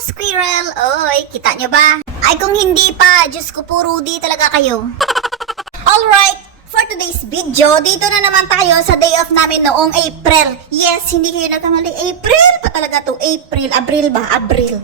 Squirrel! Oy, kita nyo ba? Ay kung hindi pa, Diyos ko po, Rudy talaga kayo. Alright, for today's video, dito na naman tayo sa day off namin noong April. Yes, hindi kayo nagkamali. April pa talaga to. Abril ba? Abril.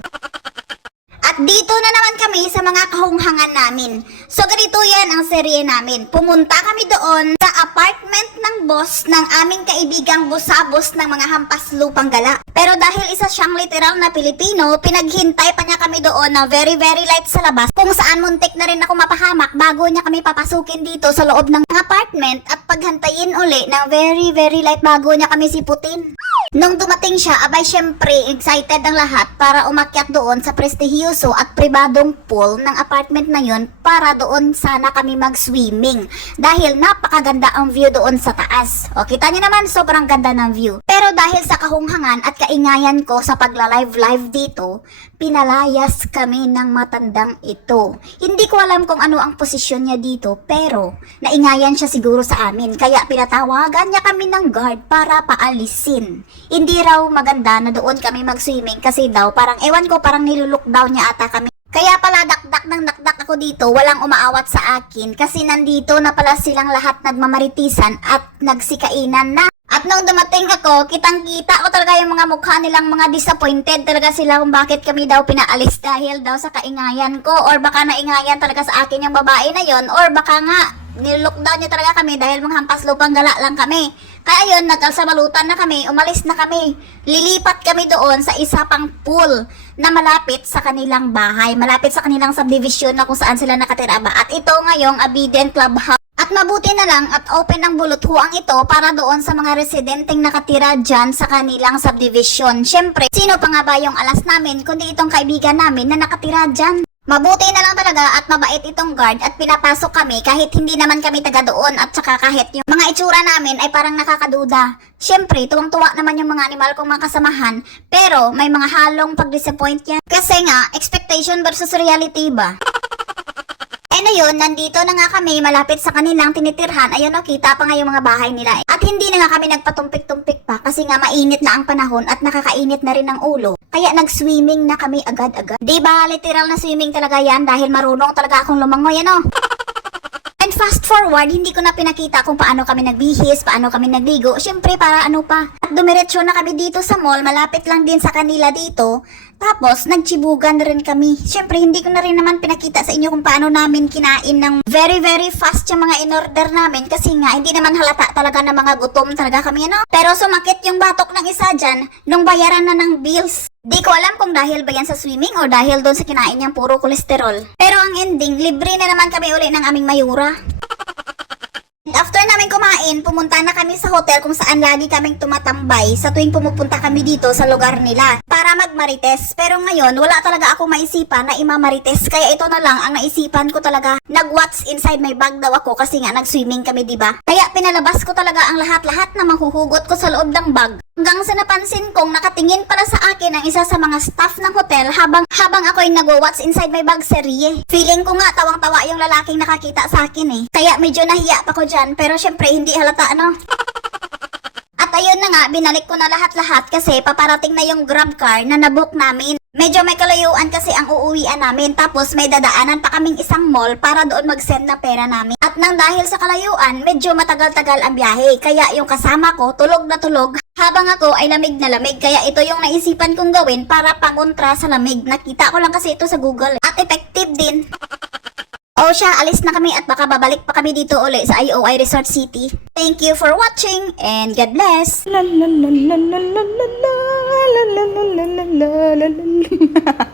At dito na naman kami sa mga kahunghangan namin. So ganito yan ang serye namin. Pumunta kami doon sa apartment ng boss ng aming kaibigang busabos ng mga hampas lupang gala. Pero dahil isa siyang literal na Pilipino, pinaghintay pa niya kami doon na very light sa labas, kung saan muntik na rin ako mapahamak bago niya kami papasukin dito sa loob ng apartment at paghantayin uli ng very light bago niya kami siputin. Nung dumating siya, abay syempre excited ang lahat para umakyat doon sa prestigiyoso at pribadong pool ng apartment na yun para doon sana kami mag-swimming dahil napakaganda ang view doon sa taas. O kita niyo naman, sobrang ganda ng view. Pero dahil sa kahunghangan at kaingayan ko sa pagla-live dito, pinalayas kami ng matandang ito. Hindi ko alam kung ano ang posisyon niya dito, pero naingayan siya siguro sa amin kaya pinatawagan niya kami ng guard para paalisin. Hindi raw maganda na doon kami mag-swimming kasi daw parang ewan ko, parang nilulockdown niya ata kami. Kaya pala dakdak ako dito, walang umaawat sa akin kasi nandito na pala silang lahat nagmamaritisan at nagsikainan na. At nung dumating ako, kitang-kita ko talaga yung mga mukha nilang mga disappointed talaga sila kung bakit kami daw pinaalis dahil daw sa kaingayan ko, or baka naingayan talaga sa akin yung babae na yon, or baka nga nilockdown niya talaga kami dahil mga hampas lupang gala lang kami. Kaya yun, nagkasabalutan na kami, umalis na kami. Lilipat kami doon sa isa pang pool na malapit sa kanilang bahay, malapit sa kanilang subdivision na kung saan sila nakatira ba. At ito ngayong Abiden Clubhouse. At mabuti na lang at open ang buluthuang ito para doon sa mga residenteng nakatira dyan sa kanilang subdivision. Siyempre, sino pa nga ba yung alas namin kundi itong kaibigan namin na nakatira dyan? Mabuti na lang talaga at mabait itong guard at pinapasok kami kahit hindi naman kami taga doon at saka kahit yung mga itsura namin ay parang nakakaduda. Siyempre, tuwang-tuwa naman yung mga animal kong mga kasamahan, pero may mga halong pag-disappoint yan. Kasi nga, expectation versus reality ba? Na yun, nandito na nga kami malapit sa kanilang tinitirhan. Ayun, nakita pa nga yung mga bahay nila. At hindi na nga kami nagpatumpik-tumpik pa kasi nga mainit na ang panahon at nakakainit na rin ang ulo. Kaya nag-swimming na kami agad-agad. Diba, literal na swimming talaga yan dahil marunong talaga akong lumangoy, ano? And fast forward, hindi ko na pinakita kung paano kami nagbihis, paano kami nagligo. Siyempre, para ano pa. At dumiretso na kami dito sa mall, malapit lang din sa kanila dito. Tapos, nagchibugan na rin kami. Siyempre, hindi ko na rin naman pinakita sa inyo kung paano namin kinain ng very fast yung mga in-order namin. Kasi nga, hindi naman halata talaga na mga gutom talaga kami, ano? Pero sumakit yung batok ng isa dyan nung bayaran na ng bills. Di ko alam kung dahil ba yan sa swimming o dahil doon sa kinain niyang puro kolesterol. Pero ang ending, libre na naman kami uli ng aming mayura. After namin kumain, pumunta na kami sa hotel kung saan lagi kaming tumatambay sa tuwing pumupunta kami dito sa lugar nila para magmarites. Pero ngayon, wala talaga akong maisipan na imamarites. Kaya ito na lang ang naisipan ko talaga. Nag-what's inside my bag daw ako kasi nga nag-swimming kami, diba? Kaya pinalabas ko talaga ang lahat-lahat na mahuhugot ko sa loob ng bag. Hanggang sa napansin kong nakatingin pala sa akin ang isa sa mga staff ng hotel habang ako'y nag-what's inside my bag serye. Feeling ko nga tawang-tawa yung lalaking nakakita sa akin eh. Kaya medyo nahiya pa ko dyan, pero syempre hindi halata, ano? At ayun na nga, binalik ko na lahat-lahat kasi paparating na yung grab car na nabook namin. Medyo may kalayuan kasi ang uuwian namin, tapos may dadaanan pa kaming isang mall para doon mag-send na pera namin. At nang dahil sa kalayuan, medyo matagal-tagal ang biyahe, kaya yung kasama ko tulog na tulog habang ako ay lamig na lamig. Kaya ito yung naisipan kong gawin para pangontra sa lamig. Nakita ko lang kasi ito sa Google at effective din. O siya, alis na kami at baka babalik pa kami dito uli sa IOI Resort City. Thank you for watching and God bless! La la la la la la la la la la la la la la.